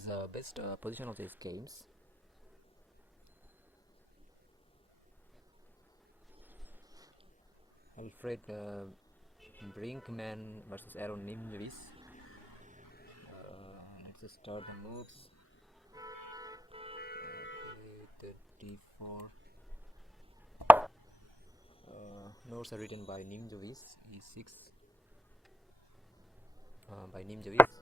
is the best position of these games. Alfred Brinckmann versus Aron Nimzowitsch. Let's start the moves. The d4. Notes are written by Nimzowitsch. e6 by Nimzowitsch.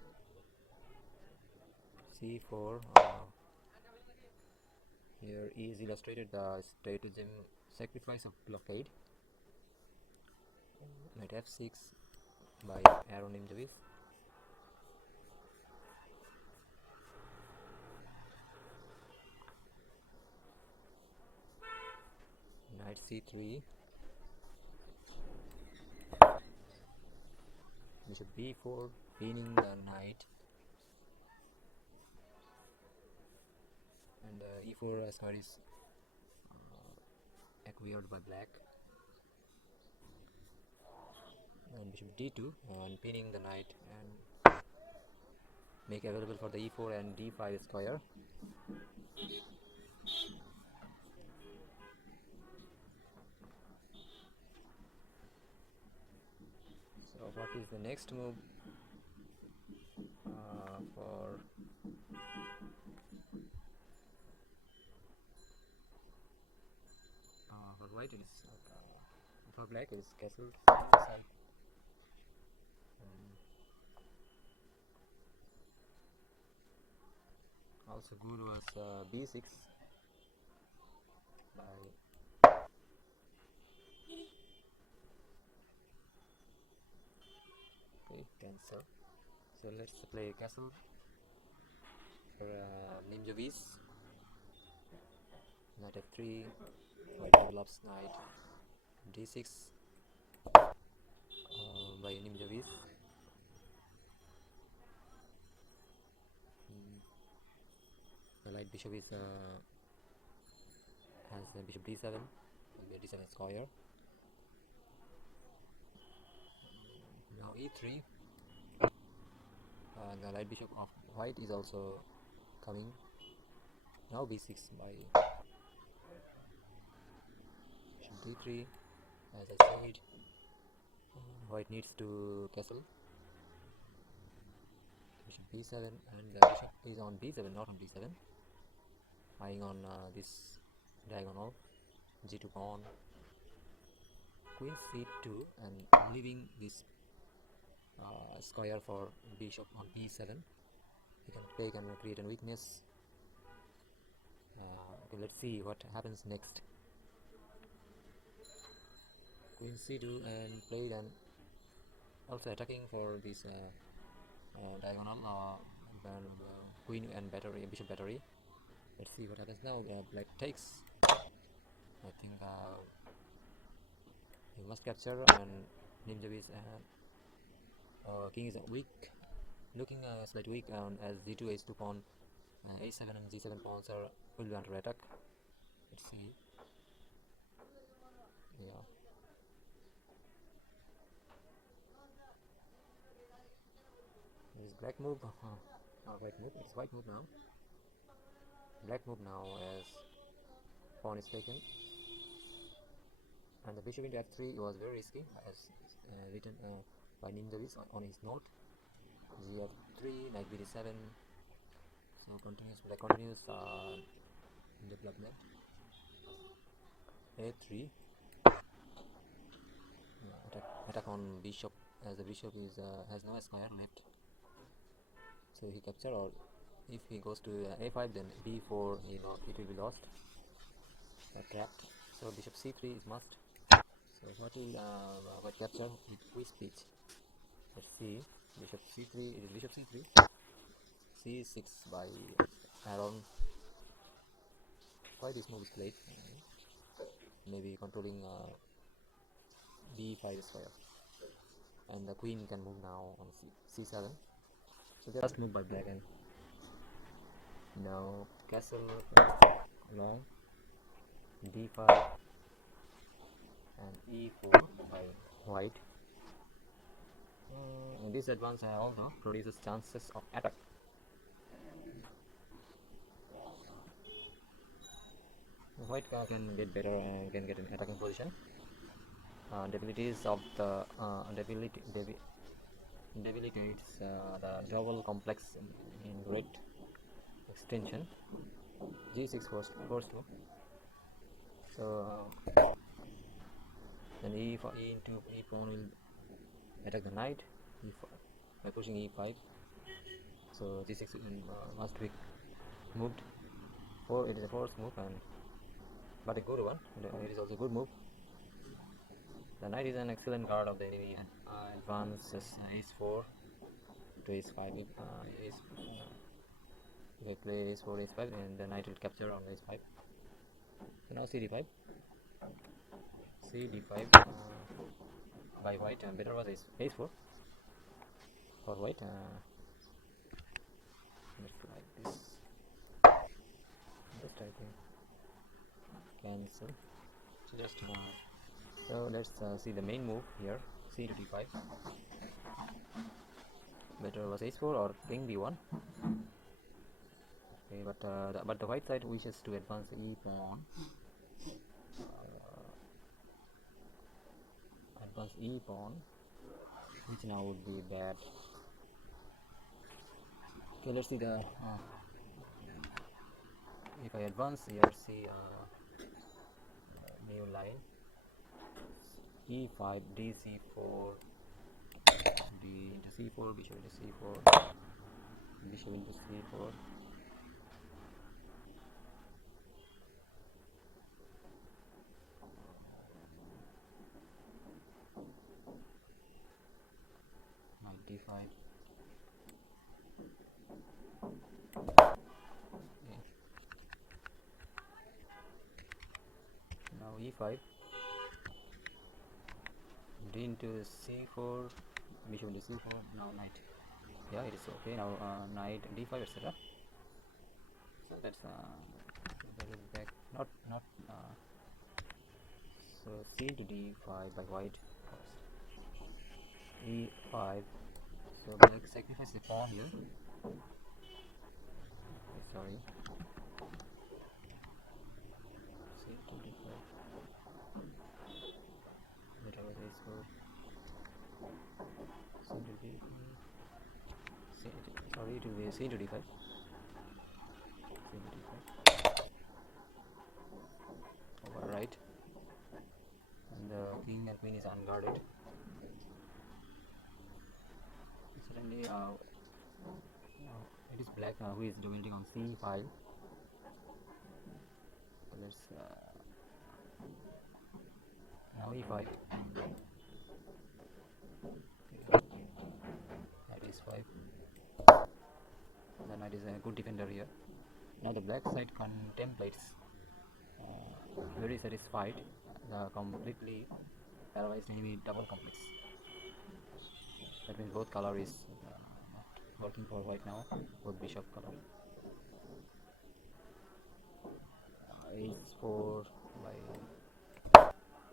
c4. Here is illustrated the stratagem sacrifice of blockade. Knight f6 by Aron Nimzowitsch. Knight c3. Bishop b4, pinning the knight. And e4 square is acquired by black. And bishop d2 and pinning the knight and make available for the e4 and d5 square. So what is the next move for white? It is for black it is castle side. Also good was b6 by cancel. So let's play castle for Nimzowitsch. Knight f3, white develops knight d6 by Nimzowitsch. The light bishop is has bishop d7, d7 square. Now e3. The light bishop of white is also coming. Now b6 by bishop d3. As I said, white needs to castle. Bishop b7 and the bishop is on b7, not on d7. Eyeing on this diagonal. g2 pawn. Queen c2 and leaving this square for bishop on b7. You can take and create a weakness. Okay, let's see what happens next. Queen c2 and played and also attacking for this diagonal queen and battery, bishop battery. Let's see what happens now. Black takes. I think he must capture, and Nimzowitsch king is weak, looking slightly weak, as g2 h2 pawn, a7 and g7 pawns will be under attack. Let's see. Yeah. This black move, white move. It's white move now. Black move now as pawn is taken, and the bishop into f3 was very risky, as written by Nimzowitsch on his note. g3, knight bd7. So continues, black continues development. a3. Attack on bishop, as the bishop is has no square left. So he capture, or if he goes to a5, then b4, it will be lost, trapped. So bishop c3 is must. So what will what capture with which pitch? Let's see. Bishop c3. It is bishop c3. c6 by Aron. Why this move is played? Maybe controlling b5 square, and the queen can move now on c7. So the last move by black, and now castle long d5 and e4 by white. And this advance also produces chances of attack. white can get better and can get an attacking position. Debilities of the debilitates the double complex in red extension. G6 force 2. So then e into e pawn will attack the knight by pushing e5. So g6 must be moved. It is a force move, but a good one. It is also a good move. The knight is an excellent card of the enemy and advances ace4 to ace5. If I play ace4, ace5, and the knight will capture on ace5. So now cd5. cd5 by white, better was ace4 for white. Just like this. Just I think cancel. So let's see the main move here. C to d5. Better was ace4 or king b1. Okay, but the white side wishes to advance e pawn. Advance e pawn, which now would be bad. Okay, let's see the if I advance here, see new line e5 d c4 d into c4 bishop into c4 bishop into c4. Knight d5. Okay. Now e5 d into c4 bishop into c4. Now knight. Yeah, it is okay. Now knight d5 etc. So that's that is back. Not so c to d5 by white first. e5. So black sacrifice the pawn here. Sorry. c to d5. Better was ace4. c to d5. Sorry, it will be c to d5. c to d5. Over right. And the king and queen is unguarded. Suddenly it is black who is dominating on c file. So let's now e5. Knight is 5. The knight is a good defender here. Now the black side contemplates very satisfied the completely paralyzed enemy double complex. That means both color is not working for white now, both bishop color. Ace4 by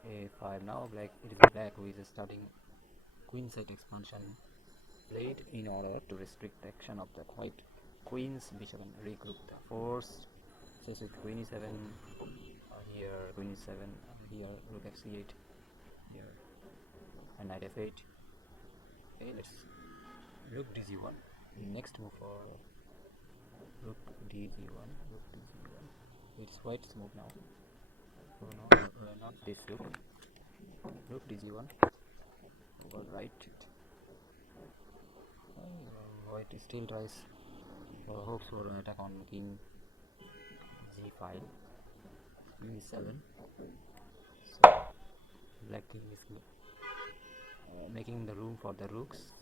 a5. Now black, it is black who is starting queenside expansion played in order to restrict the action of the white queen's bishop and regroup the force. So with queen e7 here, queen e7 here, rook f8 here, and knight f8. Okay, let's rook dg1. Next move for rook dg1. Rook dg1. It's white's move now. Oh no, not this rook. Rook dg1 over right. White still tries or hopes for an attack on king g5. Queen e7. So black king is making the room for the rooks.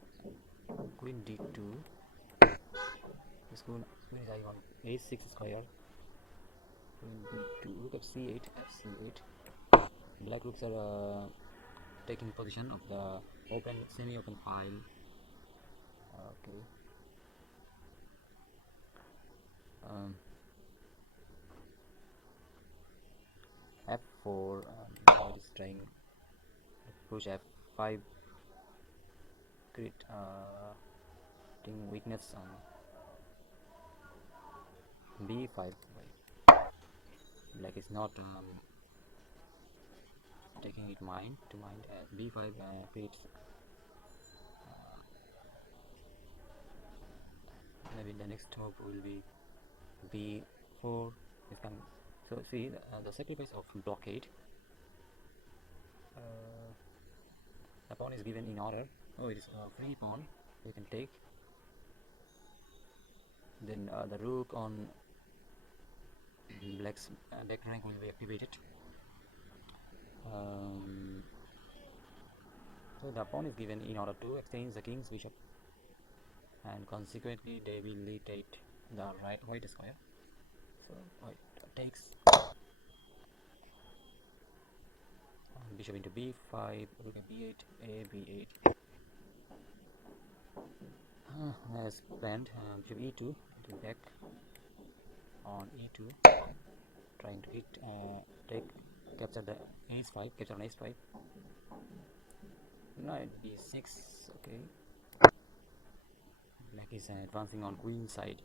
Queen d2. This queen is I1. a6 square. Queen d2. Rook f8. f8. Black rooks are taking position of the open, semi-open file. Okay. f4. White is trying to push f5. Create weakness on b5. Black is not taking it mind to mind. B5 creates maybe the next move will be B4 is coming. So see the sacrifice of blockade. The pawn is given in order. Oh, it is a free pawn. You can take. Then the rook on black's back rank will be activated. So the pawn is given in order to exchange the king's bishop, and consequently they will take the white square. So white takes bishop into b5, rook at b8, a b8. As planned, bishop e2 to back on e2, trying to hit capture the ace5, capture on ace5. Knight b6. Okay, black is advancing on queenside.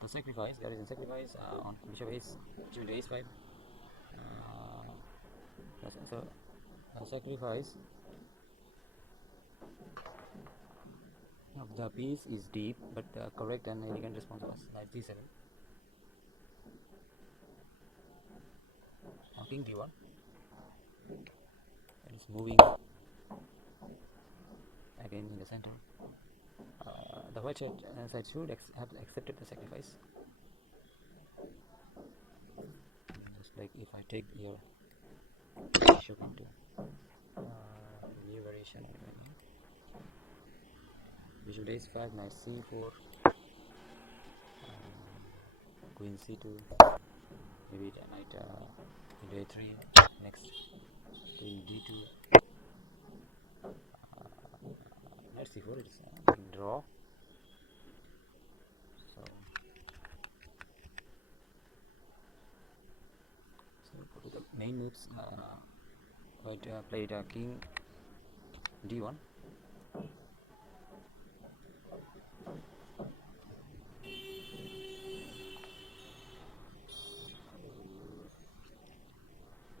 The sacrifice, there is a sacrifice on bishop ace, bishop to ace5. So sacrifice of the piece is deep, but the correct and elegant response was knight g7. Now king d1. And it's moving again in the center. The white side should have accepted the sacrifice. Just like if I take here bishop into new variation, bishop ace5, knight c4, queen c2, maybe knight into a3, next queen d2, knight c4. It's draw. So go to the main moves. White played king d1.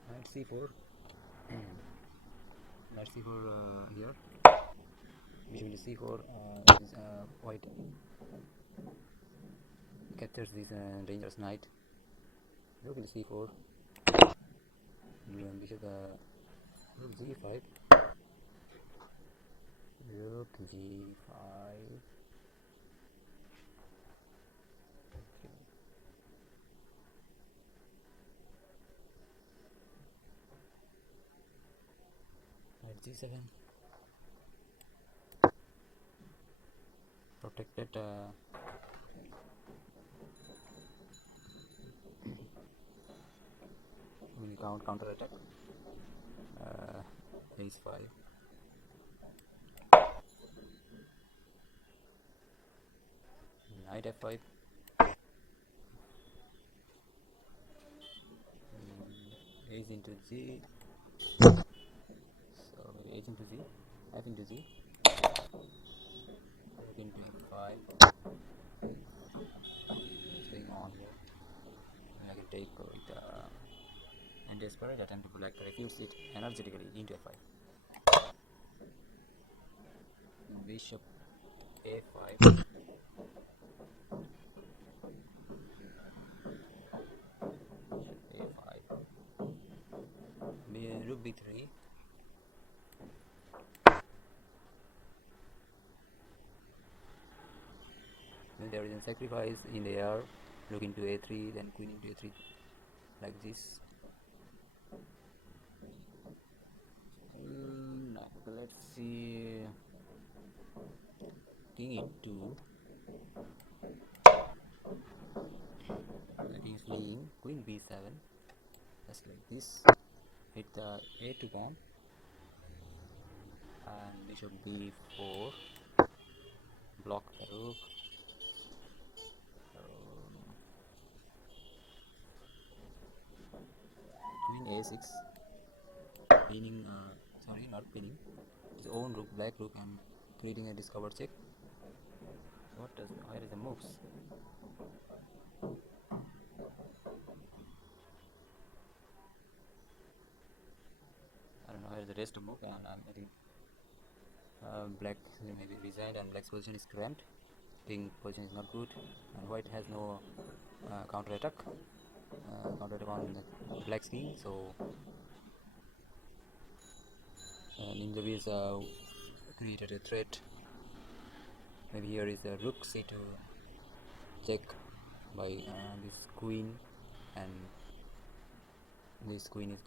Knight c4. Knight c4 here. Bishop into c4. This white captures this dangerous knight. Rook into c4. Bishop rook g5. Rook g5. Okay. Knight g7. Protected. Will counter attack. Ace5. Knight f5. Ace into z. So maybe ace into z, f into z, rook into f5. Staying on here. And I can take with and desperate attempt to black refuse it energetically into f5. Bishop a5. a5. Rook b3. Then there is a sacrifice in the air. Rook into a3, then queen into a3, like this. Let's see. King e2. The king is fleeing. Queen b7. Just like this. Hit the a2 pawn. And bishop b4. Block the rook. Queen a6. Pinning. Sorry, not pinning. His own rook, black rook, and creating a discovered check. Where is the moves? Where's the rest of move? And I think black maybe resigned and black's position is cramped. Pink position is not good, and white has no counter attack. Counter attack on black's king, so Nimzowitsch created a threat. Maybe here is a rook c2 check by this queen, and this queen is